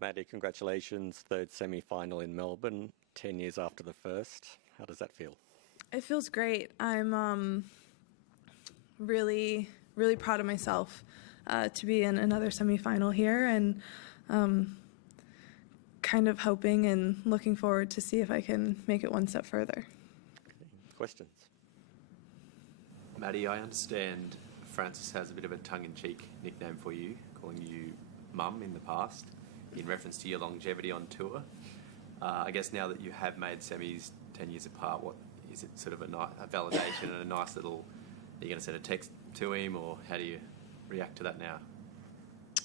Maddie, congratulations. Third semi-final in Melbourne, 10 years after the first. How does that feel? It feels great. I'm really, really proud of myself to be in another semi-final here, and kind of hoping and looking forward to see if I can make it one step further. Questions? Maddie, I understand Francis has a bit of a tongue-in-cheek nickname for you, calling you Mum in the past, in reference to your longevity on tour. I guess now that you have made semis 10 years apart, what is it sort of a validation and a nice little, are you going to send a text to him, or how do you react to that now?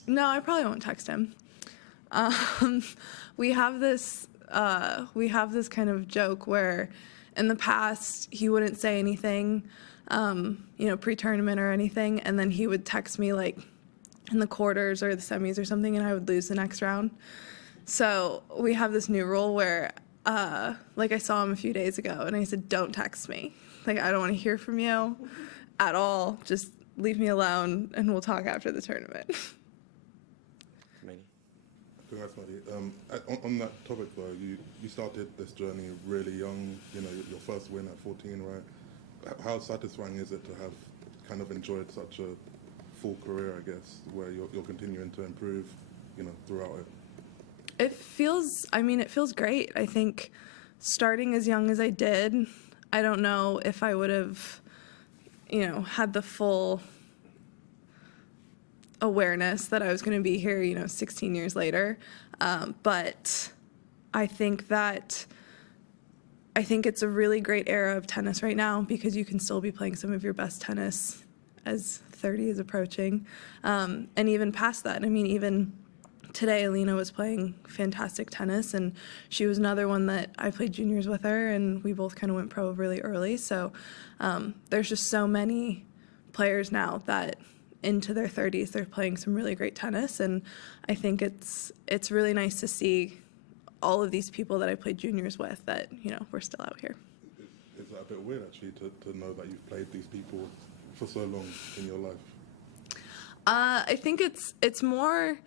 No, I probably won't text him. We have this kind of joke where in the past he wouldn't say anything, pre-tournament or anything, and then he would text me like in the quarters or the semis or something, and I would lose the next round. So we have this new rule where, I saw him a few days ago, and I said, don't text me. Like, I don't want to hear from you at all. Just leave me alone, and we'll talk after the tournament. Congrats, Maddie. On that topic, though, you started this journey really young, your first win at 14, right? How satisfying is it to have kind of enjoyed such a full career, I guess, where you're continuing to improve, throughout it? It feels great. I think starting as young as I did, I don't know if I would have, had the full awareness that I was going to be here, 16 years later. But I think it's a really great era of tennis right now, because you can still be playing some of your best tennis as 30 is approaching. And even past that, even today, Elina was playing fantastic tennis, and she was another one that I played juniors with her, and we both kind of went pro really early. So there's just so many players now that into their 30s, they're playing some really great tennis, and I think it's really nice to see all of these people that I played juniors with that, we're still out here. Is that a bit weird, actually, to know that you've played these people for so long in your life? I think it's more,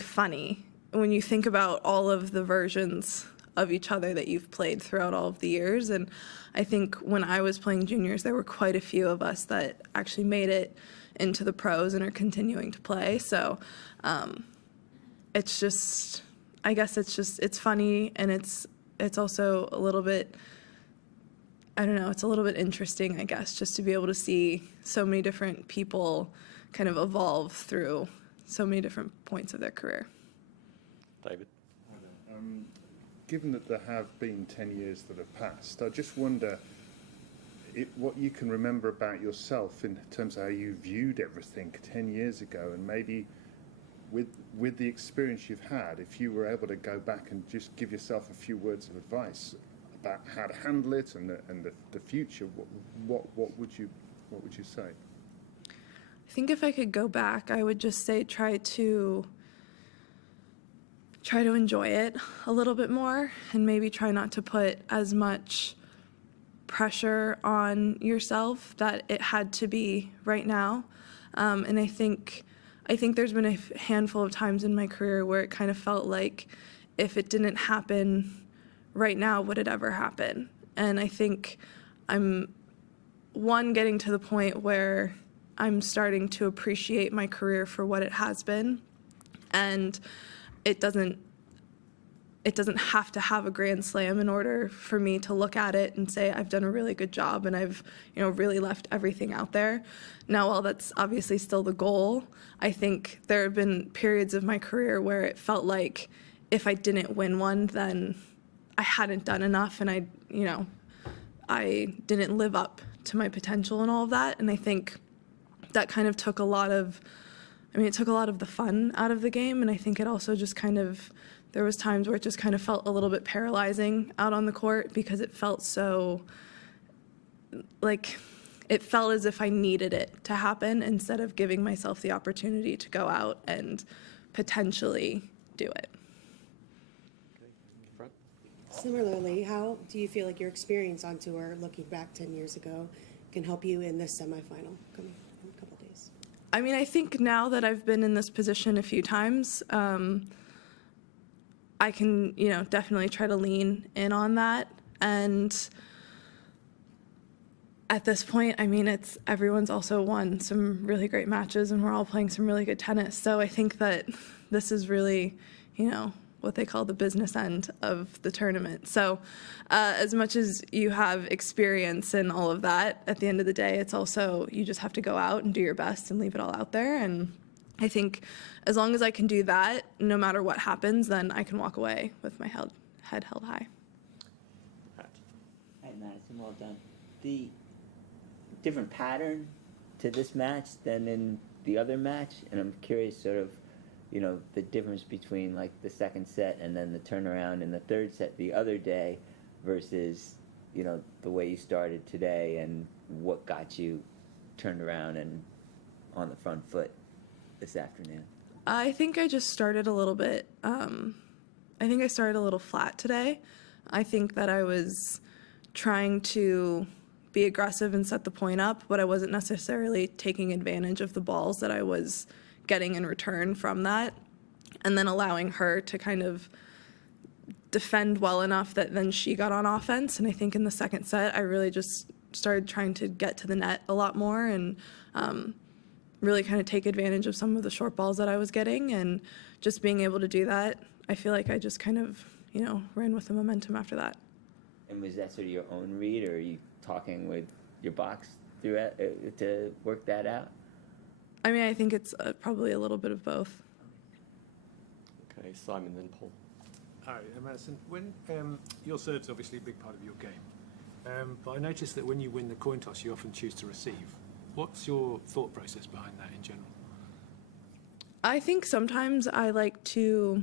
funny when you think about all of the versions of each other that you've played throughout all of the years. And I think when I was playing juniors, there were quite a few of us that actually made it into the pros and are continuing to play. So it's funny, and it's also a little bit, it's a little bit interesting, I guess, just to be able to see so many different people kind of evolve through so many different points of their career. David? Given that there have been 10 years that have passed, I just wonder what you can remember about yourself in terms of how you viewed everything 10 years ago, and maybe with the experience you've had, if you were able to go back and just give yourself a few words of advice about how to handle it and the future, what would you say? I think if I could go back, I would just say try to enjoy it a little bit more, and maybe try not to put as much pressure on yourself that it had to be right now. And I think there's been a handful of times in my career where it kind of felt like if it didn't happen right now, would it ever happen? And I think I'm getting to the point where I'm starting to appreciate my career for what it has been, and it doesn't have to have a Grand Slam in order for me to look at it and say I've done a really good job and I've really left everything out there. Now, while that's obviously still the goal, I think there have been periods of my career where it felt like if I didn't win one, then I hadn't done enough, and I didn't live up to my potential and all of that. And I think that kind of took a lot of the fun out of the game, and I think it also just there was times where it just kind of felt a little bit paralyzing out on the court, because it felt so, it felt as if I needed it to happen instead of giving myself the opportunity to go out and potentially do it. Similarly, how do you feel like your experience on tour, looking back 10 years ago, can help you in this semifinal coming in a couple days? I mean, I think now that I've been in this position a few times, I can, definitely try to lean in on that. And at this point, I mean, everyone's also won some really great matches, and we're all playing some really good tennis. So I think that this is really, what they call the business end of the tournament. So as much as you have experience and all of that, at the end of the day, it's also, you just have to go out and do your best and leave it all out there. And I think as long as I can do that, no matter what happens, then I can walk away with my head held high. Hi, Madison, well done. The different pattern to this match than in the other match, and I'm curious sort of, the difference between like the second set and then the turnaround in the third set the other day versus, the way you started today and what got you turned around and on the front foot this afternoon. I think I just started a little bit, I think I started a little flat today. I think that I was trying to be aggressive and set the point up, but I wasn't necessarily taking advantage of the balls that I was getting in return from that, and then allowing her to kind of defend well enough that then she got on offense. And I think in the second set, I really just started trying to get to the net a lot more and really kind of take advantage of some of the short balls that I was getting. And just being able to do that, I feel like I just kind of, ran with the momentum after that. And was that sort of your own read, or are you talking with your box throughout to work that out? I mean, I think it's probably a little bit of both. Okay, Simon, then Paul. Hi, Madison. When your serve's obviously a big part of your game, but I noticed that when you win the coin toss, you often choose to receive. What's your thought process behind that in general? I think sometimes I like to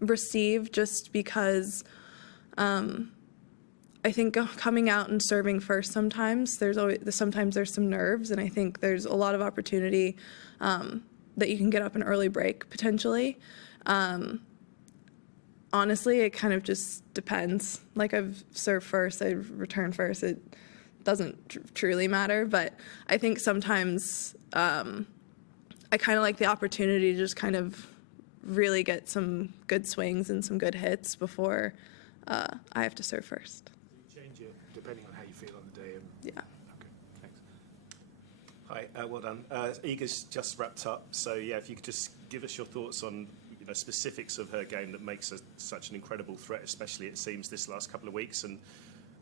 receive just because I think coming out and serving first sometimes there's some nerves, and I think there's a lot of opportunity that you can get up an early break potentially. Honestly, it kind of just depends. Like, I've served first, I return first. It doesn't truly matter, but I think sometimes I kind of like the opportunity to just kind of really get some good swings and some good hits before I have to serve first. Change it depending on how you feel on the day. Yeah. Okay, thanks. Hi, well done. Iga's just wrapped up, so yeah, if you could just give us your thoughts on specifics of her game that makes her such an incredible threat, especially it seems this last couple of weeks, and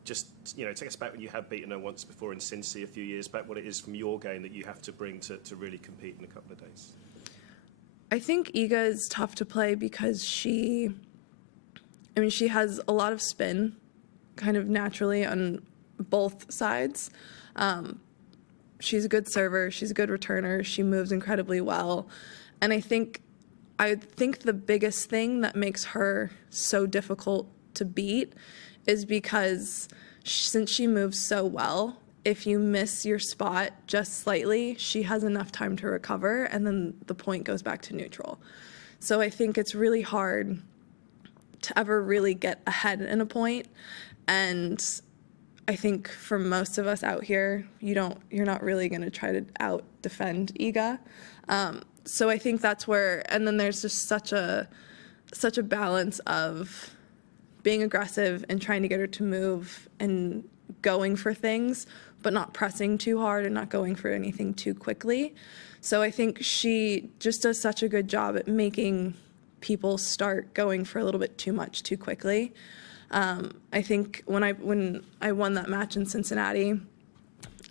just take us back when you have beaten her once before in Cincy a few years back, what it is from your game that you have to bring to really compete in a couple of days. I think Iga is tough to play because she has a lot of spin kind of naturally on both sides. She's a good server, she's a good returner, she moves incredibly well. And I think the biggest thing that makes her so difficult to beat is because since she moves so well, if you miss your spot just slightly, she has enough time to recover, and then the point goes back to neutral. So I think it's really hard to ever really get ahead in a point, and I think for most of us out here, you're not really going to try to out-defend Iga. So I think that's where, and then there's just such a balance of being aggressive and trying to get her to move and going for things, but not pressing too hard and not going for anything too quickly. So I think she just does such a good job at making people start going for a little bit too much too quickly. I think when I won that match in Cincinnati,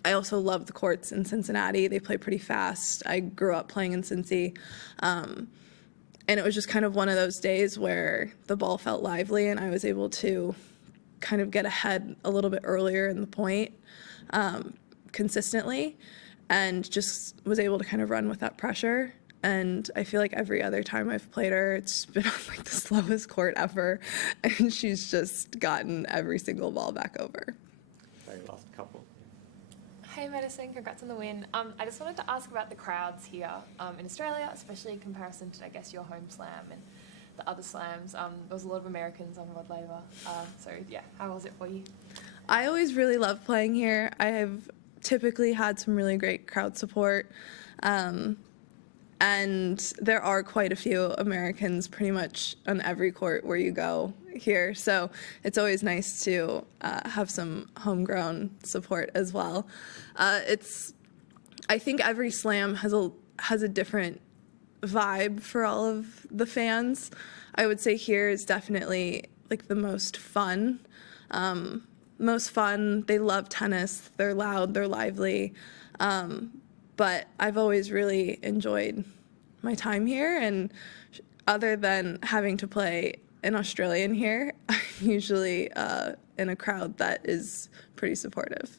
I also love the courts in Cincinnati. They play pretty fast. I grew up playing in Cincy. And it was just kind of one of those days where the ball felt lively and I was able to kind of get ahead a little bit earlier in the point consistently, and just was able to kind of run with that pressure. And I feel like every other time I've played her, it's been on like the slowest court ever, and she's just gotten every single ball back over. Very last couple. Hey Madison, congrats on the win. I just wanted to ask about the crowds here in Australia, especially in comparison to, I guess, your home slam and the other slams. There was a lot of Americans on Rod Laver. So yeah, how was it for you? I always really love playing here. I have typically had some really great crowd support. And there are quite a few Americans pretty much on every court where you go here. So it's always nice to have some homegrown support as well. I think every slam has a different vibe for all of the fans. I would say here is definitely like the most fun. They love tennis. They're loud, they're lively. But I've always really enjoyed my time here, and other than having to play an Australian here, I'm usually in a crowd that is pretty supportive.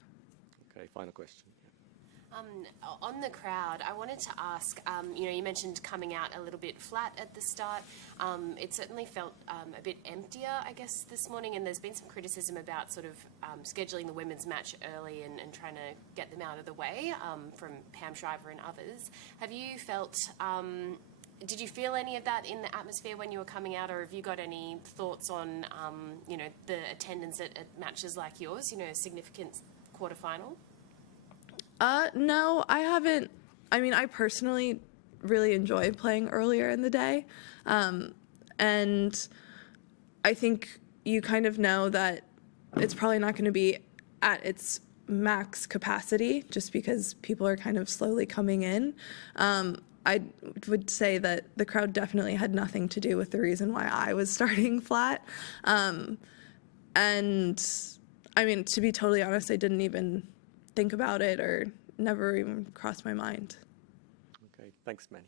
Okay, final question. On the crowd, I wanted to ask, you mentioned coming out a little bit flat at the start. It certainly felt a bit emptier, I guess, this morning, and there's been some criticism about sort of scheduling the women's match early and trying to get them out of the way from Pam Shriver and others. Have you felt, did you feel any of that in the atmosphere when you were coming out, or have you got any thoughts on, the attendance at matches like yours, a significant quarterfinal? No, I haven't. I mean, I personally really enjoy playing earlier in the day. And I think you kind of know that it's probably not going to be at its max capacity just because people are kind of slowly coming in. I would say that the crowd definitely had nothing to do with the reason why I was starting flat. And I mean, to be totally honest, I didn't even think about it or never even crossed my mind. Okay, thanks, Manny.